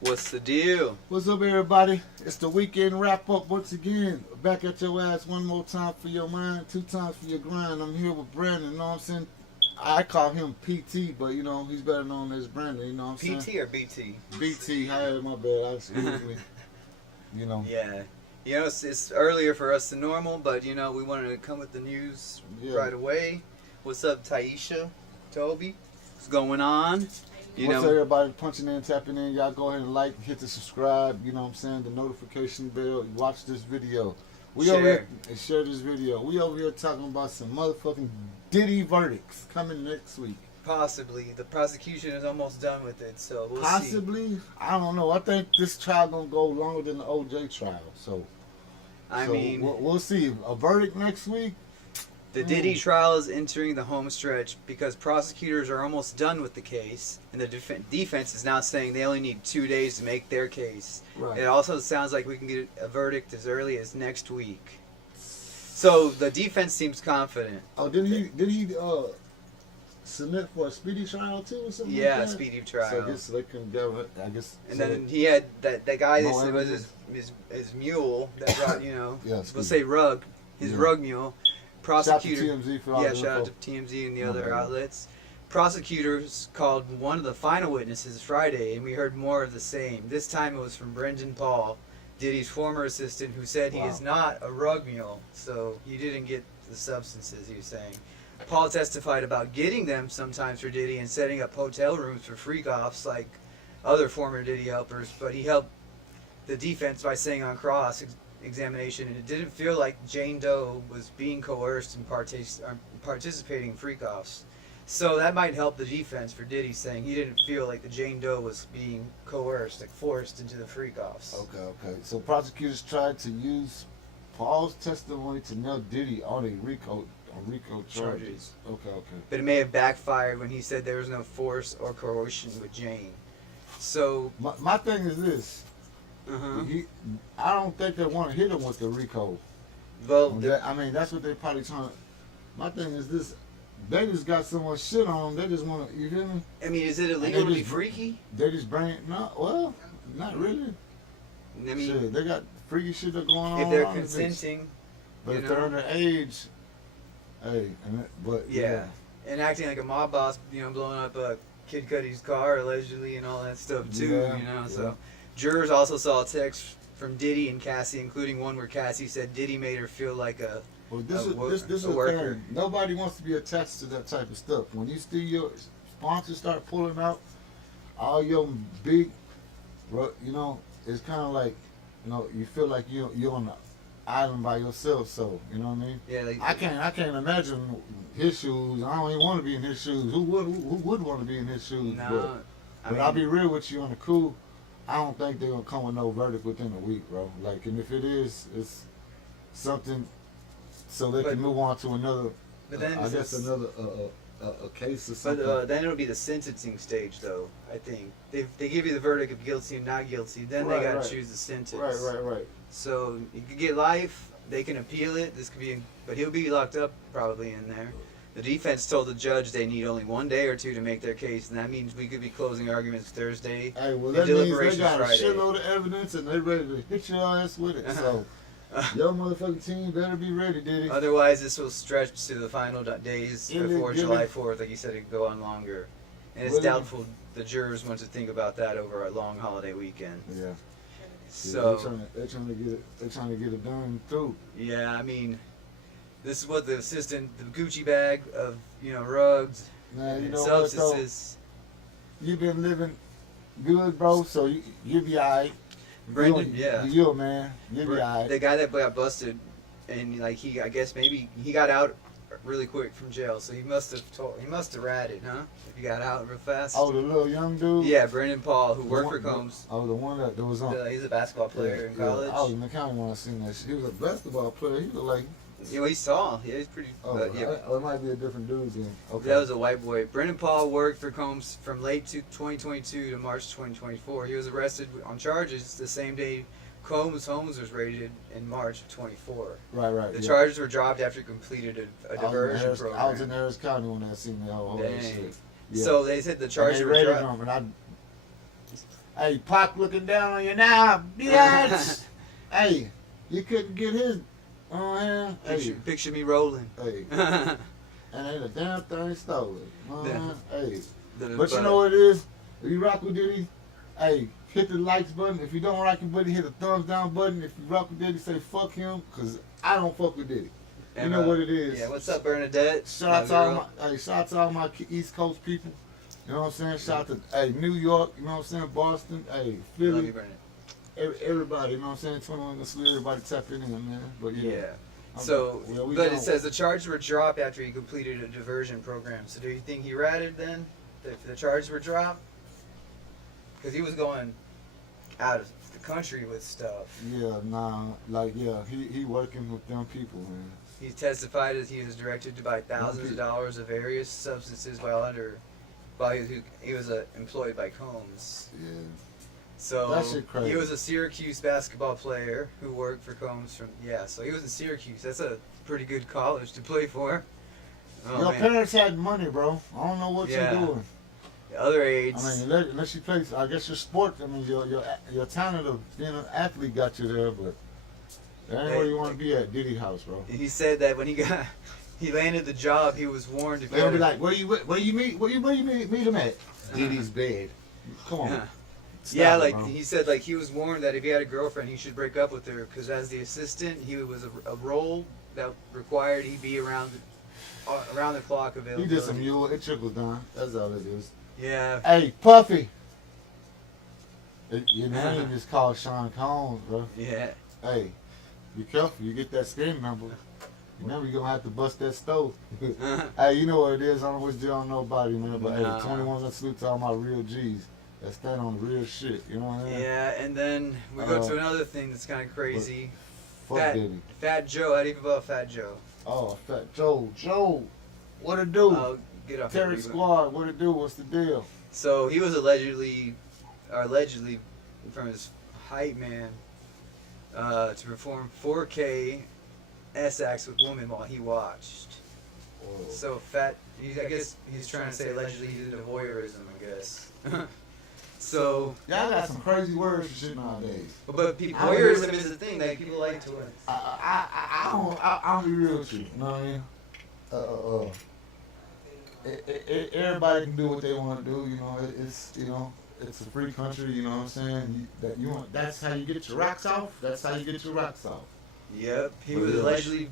What's the deal? What's up, everybody? It's the weekend wrap up once again. Back at your ass one more time for your mind, two times for your grind. I'm here with Brandon, you know what I'm saying? I call him PT, but you know, he's better known as Brandon, you know what I'm saying? PT or BT? BT, hi, my bad, excuse me. You know. Yeah. You know, it's earlier for us than normal, but you know, we wanted to come with the news right away. What's up, Taisha? Toby? What's going on? What's up, everybody punching in, tapping in? Y'all go ahead and like, hit the subscribe, you know what I'm saying? The notification bell. Watch this video. Share this video. We over here talking about some motherfucking Diddy verdicts coming next week. Possibly. The prosecution is almost done with it, so we'll see. Possibly? I don't know. I think this trial gonna go longer than the OJ trial. So I mean, we'll see. A verdict next week? The Diddy trial is entering the home stretch because prosecutors are almost done with the case, and the defense is now saying they only need 2 days to make their case. Right. It also sounds like we can get a verdict as early as next week. So the defense seems confident. Oh, did he submit for a speedy trial too, or something? Yeah, like that? speedy trial. So I guess they can go. I guess. And then he had that guy that said was his mule that brought we'll say rug, his rug mule. Prosecutor, shout out to TMZ for all the shout out to TMZ and the other outlets. Prosecutors called one of the final witnesses Friday, and we heard more of the same. This time it was from Brendan Paul, Diddy's former assistant, who said he is not a rug mule, so he didn't get the substances, he was saying. Paul testified about getting them sometimes for Diddy and setting up hotel rooms for freak-offs like other former Diddy helpers, but he helped the defense by saying on cross-examination, and it didn't feel like Jane Doe was being coerced and participating in freak-offs. So that might help the defense for Diddy, saying he didn't feel like the Jane Doe was being coerced, like forced into the freak-offs. Okay. So prosecutors tried to use Paul's testimony to nail Diddy on RICO charges. Okay. But it may have backfired when he said there was no force or coercion with Jane. So my thing is this. I don't think they want to hit him with the RICO. Well, that's what they probably trying. My thing is this. They just got so much shit on them. They just want to. You feel me? I mean, is it illegal to be freaky? They just bring it. Well, not really. I mean, shit, they got freaky shit that going on. If they're consenting, but if they're underage, hey, and acting like a mob boss, blowing up Kid Cudi's car allegedly and all that stuff too. So jurors also saw a text from Diddy and Cassie, including one where Cassie said Diddy made her feel like a. Well, this is a worker. Thing. Nobody wants to be attached to that type of stuff. When you see your sponsors start pulling out all your big, it's kind of like, you feel like you're on the island by yourself. So you know what I mean? Yeah. I can't imagine his shoes. I don't even want to be in his shoes. Who would want to be in his shoes? No. But I'll be real with you on the cool. I don't think they're gonna come with no verdict within a week, bro. Like, and if it is, it's something. So they can move on to another, a case or something. But then it'll be the sentencing stage, though, I think. They give you the verdict of guilty and not guilty, then they got to choose the sentence. Right. So you could get life, they can appeal it, but he'll be locked up probably in there. The defense told the judge they need only 1 day or two to make their case, and that means we could be closing arguments Thursday. Hey, well, that means they got a shitload of evidence and they're ready to hit your ass with it. So your motherfucking team better be ready, Diddy. Otherwise, this will stretch to the final days before July 4th. Like you said, it could go on longer. And it's doubtful the jurors want to think about that over a long holiday weekend. Yeah. So they're trying to get it done too. Yeah, I mean, this is what the Gucci bag of rugs, and substances. You've been living good, bro. So you be alright. Brendan, you man, you be alright. The guy that got busted, and I guess maybe he got out really quick from jail, so he must have ratted, huh? If he got out real fast. Oh, the little young dude. Yeah, Brendan Paul, who worked for Combs. Oh, the one that was on. He's a basketball player in college. I was in the county when I seen that shit. He was a basketball player. He looked like. He's tall. Yeah, he's pretty. It might be a different dude then. Okay. That was a white boy. Brendan Paul worked for Combs from late 2022 to March 2024. He was arrested on charges the same day Combs' homes was raided in March of 24. Right. The charges were dropped after he completed a diversion program. I was in Harris County when I seen that whole shit. Yeah. So they said the charges were dropped. Hey, Pac looking down on you now, bitch. Hey, you couldn't get his. Hey, Picture me rolling. hey, and ain't a damn thing stolen. Hey, The- but you know what it is? If you rock with Diddy, hey, hit the likes button. If you don't rock with Diddy, hit the thumbs down button. If you rock with Diddy, say fuck him, cause I don't fuck with Diddy. You know what it is. Yeah, what's up, Bernadette? Shout out to all my East Coast people. You know what I'm saying? Shout out to New York. You know what I'm saying? Boston. Hey, Love Philly. you, Bernadette. Everybody. You know what I'm saying? 21 to everybody tap in, man. But Yeah. I'm- So, well, we but don't- it says the charges were dropped after he completed a diversion program. So, do you think he ratted then? If the charges were dropped? Because he was going out of the country with stuff. Yeah, nah, like he working with them people, man. He testified that he was directed to buy thousands of dollars of various substances while he was employed by Combs. Yeah. So That shit crazy. he was a Syracuse basketball player who worked for Combs so he was in Syracuse. That's a pretty good college to play for. Oh, Your man. parents had money, bro. I don't know what Yeah. you're doing. The other aides. I mean, unless you play, I guess your sport. I mean, your talent of being an athlete got you there, but that ain't where you want to be at Diddy house, bro. he said that when he landed the job, he was warned if They'll be like, where you meet him at? Diddy's bed. Come on. Yeah. Stop Yeah, it, like bro. he said, like he was warned that if he had a girlfriend, he should break up with her because as the assistant, he was a role that required he be around the clock He available. just a mule. It trickles down. That's all it is. Yeah. Hey, Puffy. Your name is called Sean Combs, bro. Yeah. Hey, be careful. You get that skin number. Remember, you're going to have to bust that stove. Hey, you know what it is. I don't wish you don't know nobody, man. But Nah. hey, 21, let's salute to all my real G's. That stand on the real shit. You know what I mean? Yeah, and then we go to another thing that's kind of crazy. Fuck Diddy. Fat Joe. How do you feel about Fat Joe? Oh, Fat Joe. Joe, what it do? I'll get off Terry the Squad, what it do? What's the deal? So he was allegedly from his hype man to perform 4K S acts with women while he watched. Whoa. So I guess he's trying to say allegedly he did a voyeurism, I guess. So, Y'all got some crazy words for shit nowadays. but voyeurism is a thing that people like to. I'll be real with you. You know what I mean? Everybody can do what they want to do. You know, it's a free country. You know what I'm saying? That's how you get your rocks off. That's how you get your rocks off. Yep, he was allegedly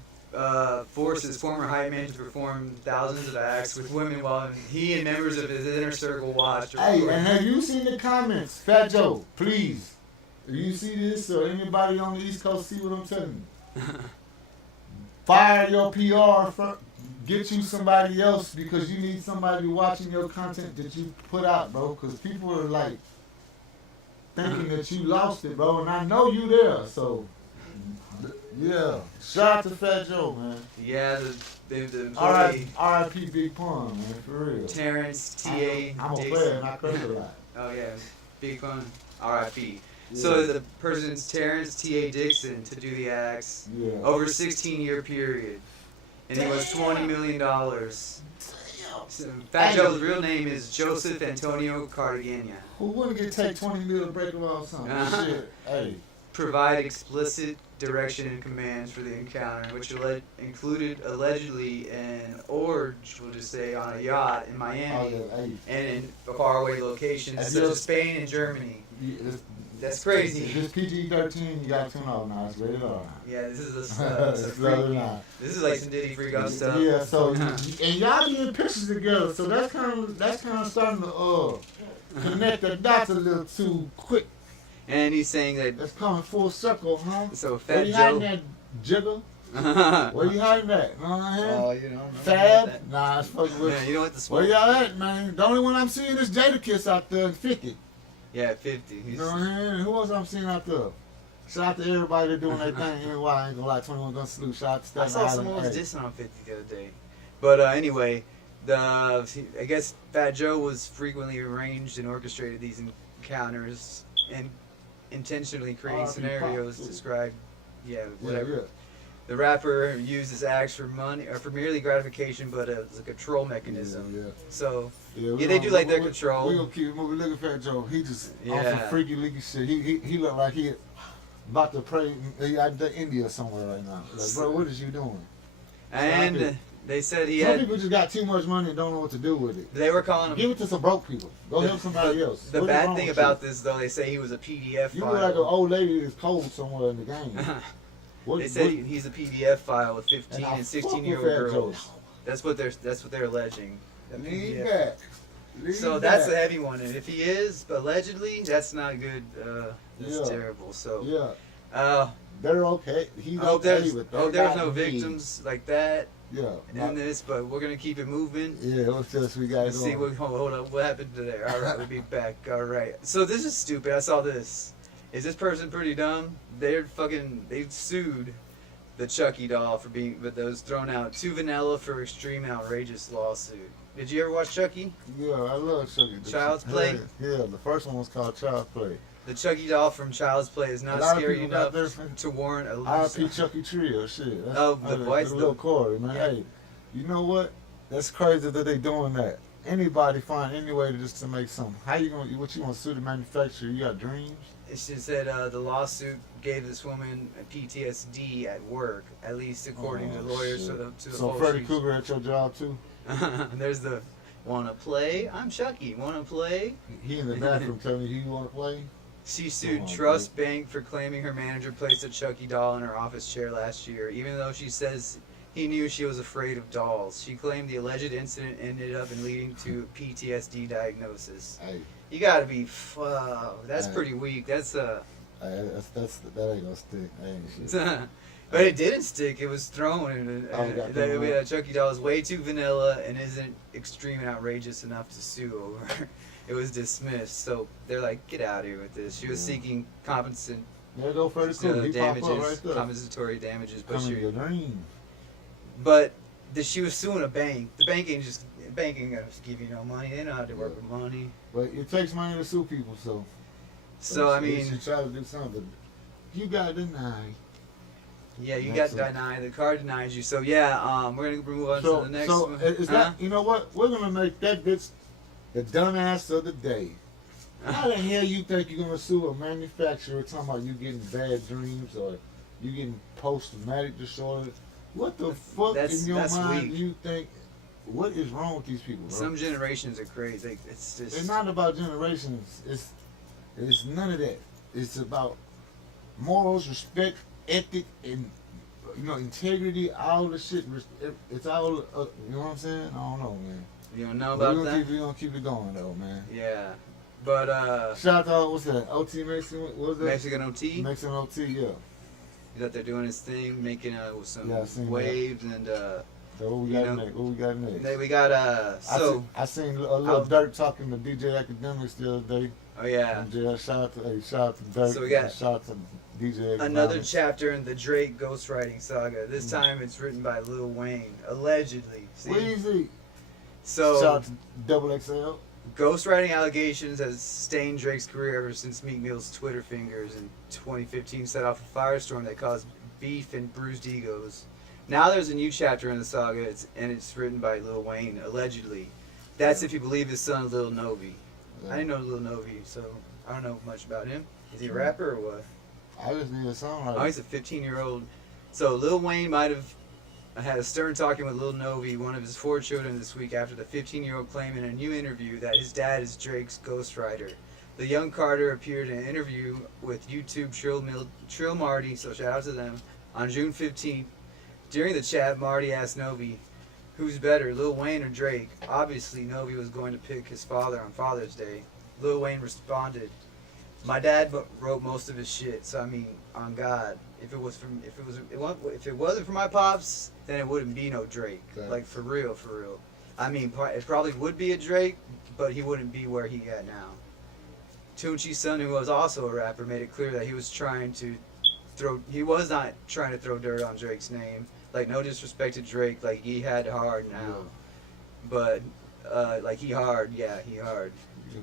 forced his former hype man to perform thousands of acts with women while he and members of his inner circle watched. Hey, and have you seen the comments? Fat Joe, please. If you see this or anybody on the East Coast see what I'm telling you, fire your PR. Get you somebody else because you need somebody watching your content that you put out, bro. Because people are like thinking that you lost it, bro. And I know you there, so yeah. Shout out to Fat Joe, man. Yeah, the employee R.I.P. Big Pun, man, for real. Terrence T.A. I'm a Dixon. player and I curse a lot. Oh yeah, Big Pun, R.I.P. Yeah. So the person's Terrence T.A. Dixon to do the acts Yeah. over a 16-year period, and he was $20 million. So Fat Joe's real name is Joseph Antonio Cartagena. Who wouldn't take 20 mil to break them off something? Shit. Hey. Provide explicit direction and commands for the encounter, which included allegedly an orgy, we'll just say, on a yacht in Miami and in faraway locations such as Spain and Germany. That's crazy. If it's PG-13, you got to tune out now. It's rated R. Yeah, this is this is like some Diddy freak out stuff. Yeah, so and y'all getting pictures together, so that's kind of starting to connect the dots a little too quick. And he's saying that. That's coming full circle, huh? So Where Fat you Joe. hiding that jigger? Where you hiding that? Know what I'm saying? Oh, you know. Fab? Nah, it's fucking with. Yeah, you know what the Where smoke. y'all at, man? The only one I'm seeing is Jadakiss out there in 50. Yeah, 50. You know what I'm saying? Who else I'm seeing out there? Shout out to everybody that doing their thing. Anyway, I ain't gonna lie, 21 gonna salute. Shout out to Stephen I saw Island. someone was Hey. dissing on 50 the other day. But anyway, I guess Fat Joe was frequently arranged and orchestrated these encounters and intentionally creating R.I.P. scenarios Pop, too. described, Yeah, whatever. The rapper used his acts for money or for merely gratification, but as a control mechanism. Yeah. So Yeah, they do like their control. We gonna keep it moving. Look at Fat Joe. He just on Yeah. some freaky leaky shit. He look like he about to pray. He out in India somewhere right now. Like, bro, what is you doing? And they said he Some had. people just got too much money and don't know what to do with it. They were calling him. Give it to some broke people. Go help somebody else. The What is bad wrong thing with about you? this, though, they say he was a PDF You file. look like an old lady that's cold somewhere in the game. They said he's a PDF file with 15 and 16-year-old girls. Joe. That's what they're alleging. A Lean PDF. back. Lean So that's back. a heavy one, and if he is allegedly, that's not good. That's Yeah. terrible. So Yeah, they're okay. He's I hope okay there's with hope that. there's no victims like that Yeah. in this, but we're gonna keep it moving. Yeah, what's else we got Let's see going? hold up, what happened today? All right, we'll be back. All right. So this is stupid. I saw this. Is this person pretty dumb? They sued the Chucky doll for being, but that was thrown out to Vanilla for extreme outrageous lawsuit. Did you ever watch Chucky? Yeah, I love Chucky. Child's Play? Yeah, the first one was called Child's Play. The Chucky doll from Child's Play is A not lot of scary people got enough their to warrant a R.I.P. loose. Chucky Trio, shit. That's, Oh, the voice, the little the- Corey, man. yeah. Hey, you know what? That's crazy that they doing that. Anybody find any way to just to make something. How you gonna? What you gonna sue the manufacturer? You got dreams? It just said the lawsuit gave this woman a PTSD at work, at least according to lawyers shit. to the So Wall Freddy Street. Krueger at your job too? There's the wanna play? I'm Chucky. Wanna play? He in the bathroom telling you he want to play? She sued Come on, Trust Bank for claiming her manager placed a Chucky doll in her office chair last year, even though she says he knew she was afraid of dolls. She claimed the alleged incident ended up in leading to a PTSD diagnosis. Hey, You gotta be, that's Hey. pretty weak. That that ain't gonna stick. That ain't shit. but it didn't stick. It was thrown, and Oh, it got thrown out. Chucky doll is way too vanilla and isn't extreme and outrageous enough to sue over. It was dismissed. So they're like, get out of here with this. She was Yeah. seeking There go Freddy Krueger. He pop up damages, right there. compensatory damages, but Come in your dream. she was suing a bank. The bank ain't gonna give you no money. They know how to work with money. But it takes money to sue people, so. So I She mean, try to do something. You got denied. yeah, you That's got denied. The card denies you. So yeah, we're gonna move on So, to the next so one. is that, you know what? We're gonna make that bitch the dumbass of the day. How the hell you think you're gonna sue a manufacturer talking about you getting bad dreams or you getting post-traumatic disorder? What the fuck in your That's mind weak. do you think? What is wrong with these people, bro? Some generations are crazy. It's just It's not about generations. It's none of that. It's about morals, respect, ethic, and integrity. All the shit. It's all. You know what I'm saying? I don't know, man. you don't know But about that. we're gonna keep it going though, man. Yeah, but Shout out, what's that? OT Mexican? What was that? Mexican OT. Mexican OT, yeah. That they're doing his thing, making some Yeah, I seen that. waves and So what we You got know, next? What we got next? then we got I seen a little Dirt talking to DJ Academics the other day. oh yeah. And shout out to Dirt. So we got shout out to DJ Academics. Another chapter in the Drake ghostwriting saga. This time it's written by Lil Wayne, allegedly. See? Weezy. So, Shout out to Double XL. ghostwriting allegations has stained Drake's career ever since Meek Mill's Twitter fingers in 2015 set off a firestorm that caused beef and bruised egos. Now there's a new chapter in the saga, and it's written by Lil Wayne, allegedly. That's if you believe his son, Lil Novi. Yeah. I didn't know Lil Novi, so I don't know much about him. Is he a rapper or what? I just need a songwriter. Oh, he's a 15-year-old. So Lil Wayne might have had a stern talking with Lil Novi, one of his 4 children, this week after the 15-year-old claimed in a new interview that his dad is Drake's ghostwriter. The young Carter appeared in an interview with YouTube Trill Marty, so shout out to them, on June 15th. During the chat, Marty asked Novi, who's better, Lil Wayne or Drake? Obviously, Novi was going to pick his father on Father's Day. Lil Wayne responded, my dad wrote most of his shit, so I mean, on God, if it wasn't for my pops, then it wouldn't be no Drake. Okay. Like for real. I mean, it probably would be a Drake, but he wouldn't be where he at now. Tunechi's son, who was also a rapper, made it clear that he was not trying to throw dirt on Drake's name. Like, no disrespect to Drake, like he had hard now, but like he hard. You can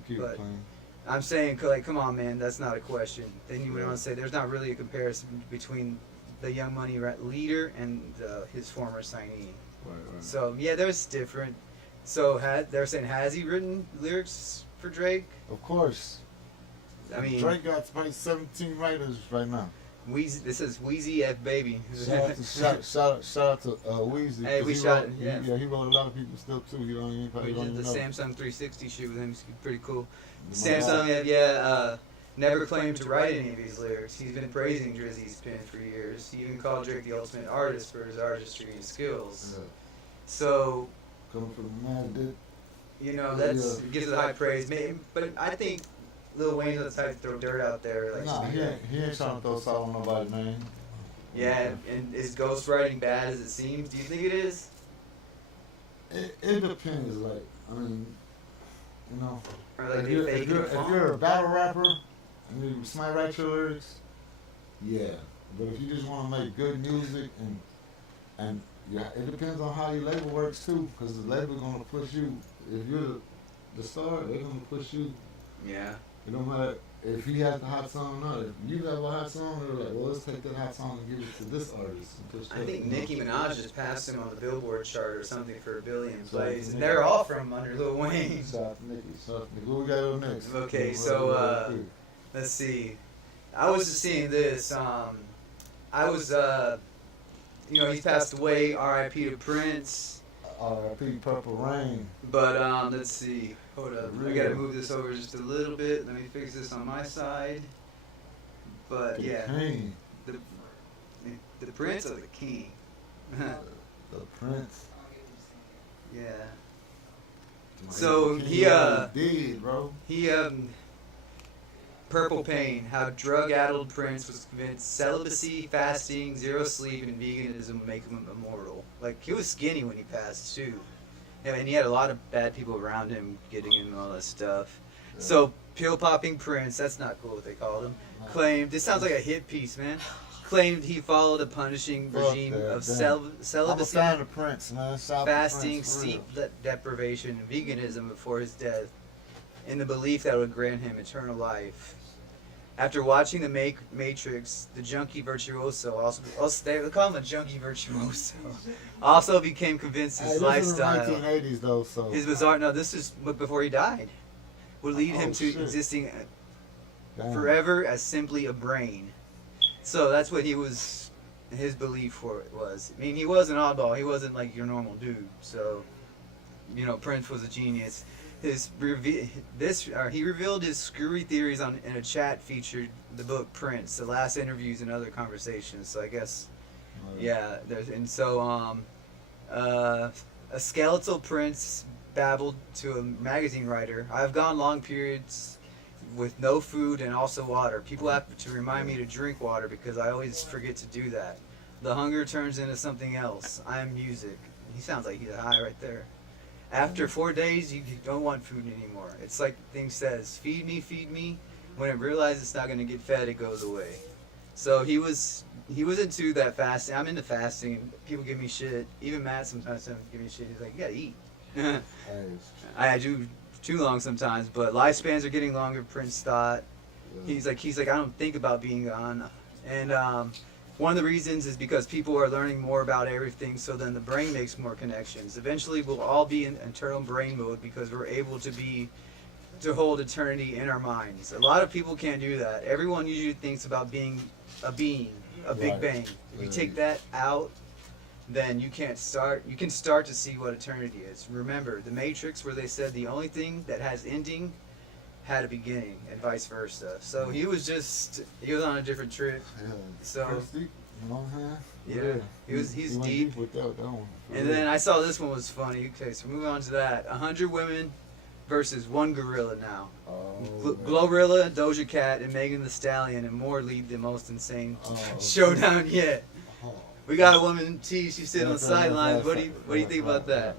keep But- it clean. I'm saying, like, come on, man, that's not a question. Then you would want to say there's not really a comparison between the Young Money leader and his former signee. Right. So yeah, there's different. So they're saying, has he written lyrics for Drake? Of course. I mean, Drake got probably 17 writers right now. Weezy, this is Wheezy F Baby. Shout out to Weezy. Hey, we he shot wrote, it, yeah. He wrote a lot of people still too. You don't We even did the know. Samsung 360 shoot with him. He's pretty cool. My Samsung, never claimed to write any of his lyrics. He's been praising Drizzy's pen for years. He even called Drake the ultimate artist for his artistry and skills. Yeah. So, Coming from the man, dude. you know, that's gives it high praise. Maybe, but I think Lil Wayne's the type to throw dirt out there. Like, Nah, he ain't trying to throw salt on nobody, man. yeah, and is ghostwriting bad as it seems? Do you think it is? It depends. Like, I mean, you know, Or like if they you're, fake if you're a battle rapper and you might write your lyrics, yeah. But if you just want to make good music and yeah, it depends on how your label works too, because the label gonna push you. If you're the star, they're gonna push you. Yeah. It don't matter if he has the hot song or not. If you have a hot song, they're like, well, let's take that hot song and give it to this artist. And push I that, think you know? Nicki Minaj just passed him on the Billboard chart or something for 1 billion So, plays, and Nicki- they're all from under Lil Wayne. Shout out to Nicki. Shout out to Nicki. What we got on next? Okay, so, Let's see. I was just seeing this. I was, he's passed away. R.I.P. to Prince. R.I.P. Purple Rain. But let's see. Hold up. I gotta move this over just a little bit. Let me fix this on my side. But The yeah, King. the Prince or the King? The Prince. Yeah. So he did, bro. Purple Pain, how drug-addled Prince was convinced celibacy, fasting, zero sleep, and veganism would make him immortal. Like, he was skinny when he passed, too. Yeah, and he had a lot of bad people around him getting him all that stuff. Yeah. So, pill-popping Prince, that's not cool what they called him, claimed, this sounds like a hit piece, man, claimed he followed a punishing regime of I'm a celibacy, fan of Prince, man. Shout out to fasting, Prince, for sleep real. deprivation, and veganism before his death, in the belief that it would grant him eternal life. After watching The Matrix, the junkie virtuoso, also they call him a junkie virtuoso, also became convinced his lifestyle, This is the 1980s, though, so. his bizarre, no, this is before he died, would lead him to shit. existing Damn. forever as simply a brain. So that's what his belief for it was. I mean, he was an oddball. He wasn't like your normal dude. So, Prince was a genius. He revealed his screwy theories in a chat featured the book Prince, the last interviews and other conversations. So I guess, yeah. A skeletal Prince babbled to a magazine writer, "I've gone long periods with no food and also water. People have to remind me to drink water because I always forget to do that. The hunger turns into something else. I am music." He sounds like he's high right there. After 4 days, you don't want food anymore. It's like the thing says, feed me. When it realizes it's not going to get fed, it goes away. So he was into that fasting. I'm into fasting. People give me shit. Even Matt sometimes give me shit. He's like, you got to eat. I do too long sometimes, but lifespans are getting longer, Prince thought. He's like, I don't think about being gone. And one of the reasons is because people are learning more about everything, so then the brain makes more connections. Eventually, we'll all be in eternal brain mode because we're able to hold eternity in our minds. A lot of people can't do that. Everyone usually thinks about being a big Right. bang. If you take that out, then you can start to see what eternity is. Remember, The Matrix, where they said the only thing that has ending had a beginning, and vice versa. So he was on a different trip. Yeah. So Prince deep, you know what I'm saying? yeah, he's went deep. with that one. For And real. then I saw this one was funny. Okay, so moving on to that. 100 women versus one gorilla now. Oh, man. Glorilla, Doja Cat, and Megan Thee Stallion, and more lead the most insane Oh, showdown yet. Oh. We got a woman, T. She's sitting on the sidelines. What do you think about that?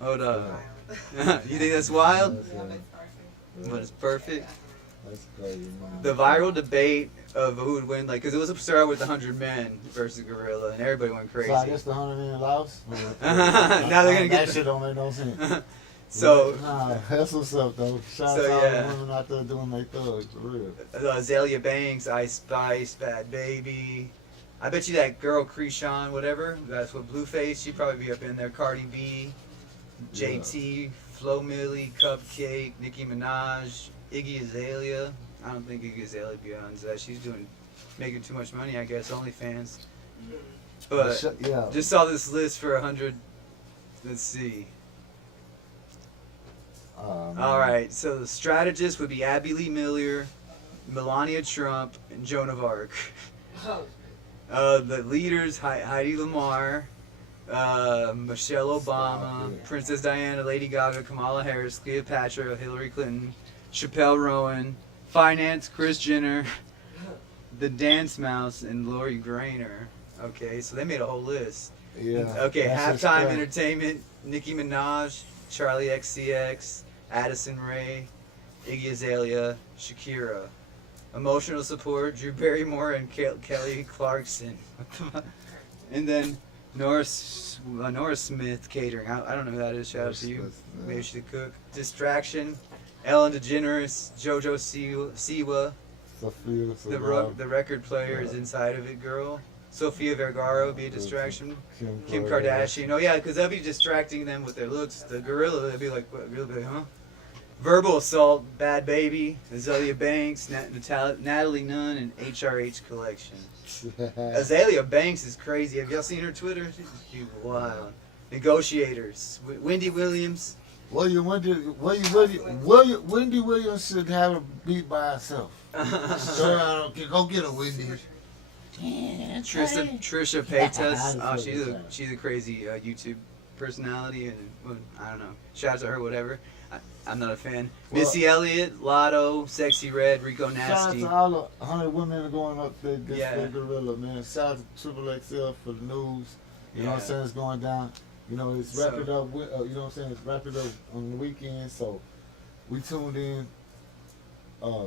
Hold up. You think that's wild? But it's perfect. That's crazy, man. The viral debate of who would win, like, because it was started with 100 men versus gorilla, and everybody went crazy. So I guess the 100 in Laos. Now they're gonna get that shit don't make no sense. So Nah, that's what's up though. Shout So, out to all yeah. the women out there doing their thugs, for real. Azalea Banks, Ice Spice, Bad Baby, I bet you that girl Krishan, whatever, that's what Blueface, she'd probably be up in there. Cardi B, JT, Flo Milli, Cupcake, Nicki Minaj, Iggy Azalea. I don't think Iggy Azalea would be on that. She's making too much money, I guess. OnlyFans. But Yeah. just saw this list for 100. Let's see. All right, so the strategists would be Abby Lee Miller, Melania Trump, and Joan of Arc. The leaders, Heidi Lamar, Michelle Obama, Princess Diana, Lady Gaga, Kamala Harris, Cleopatra, Hillary Clinton, Chappelle Rowan, Finance, Kris Jenner, the Dance Mouse, and Lori Grainer. Okay, so they made a whole list. Yeah. Okay, that's halftime just entertainment, Nicki Minaj, Charlie XCX, Addison Rae, Iggy Azalea, Shakira. Emotional support, Drew Barrymore and Kelly Clarkson. And then Nora Smith Catering. I don't know who that is. Shout out to you. Maybe she's a cook. Distraction, Ellen DeGeneres, JoJo Siwa. Sophia, The record player is inside of it, girl. Sofia Vergara would be a distraction. Kim Kardashian. Oh yeah, because they'll be distracting them with their looks. The gorilla, they'll be like, what, real big, huh? Verbal assault, Bad Baby, Azalea Banks, Natalie Nunn, and HRH Collection. Azalea Banks is crazy. Have y'all seen her Twitter? She's wild. Negotiators, Wendy Williams. Wendy Williams should have a beat by herself. So go get a Wendy. Trisha Paytas. Oh, she's a crazy YouTube personality, and well, I don't know. Shout out to her, whatever. I'm not a fan. Well, Missy Elliott, Lotto, Sexy Red, Rico Shout Nasty. out to all the 100 women that are going up there against Yeah. the gorilla, man. Shout out to Triple XL for the news. You know what I'm Yeah. saying? It's going down. You know, it's So- wrapping up. You know what I'm saying? It's wrapping up on the weekend. So we tuned in.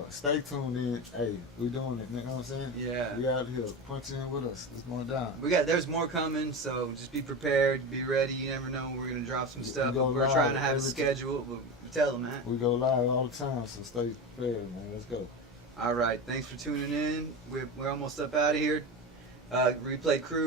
Stay tuned in. Hey, we doing it. You know what I'm saying? Yeah. We out here. Punch in with us. It's going down. There's more coming, so just be prepared, be ready. You never know when we're gonna drop some stuff. go We're live trying to have a every- schedule, but tell them, man. We go live all the time, so stay prepared, man. Let's go. All right, thanks for tuning in. We're almost up out of here. Replay crew.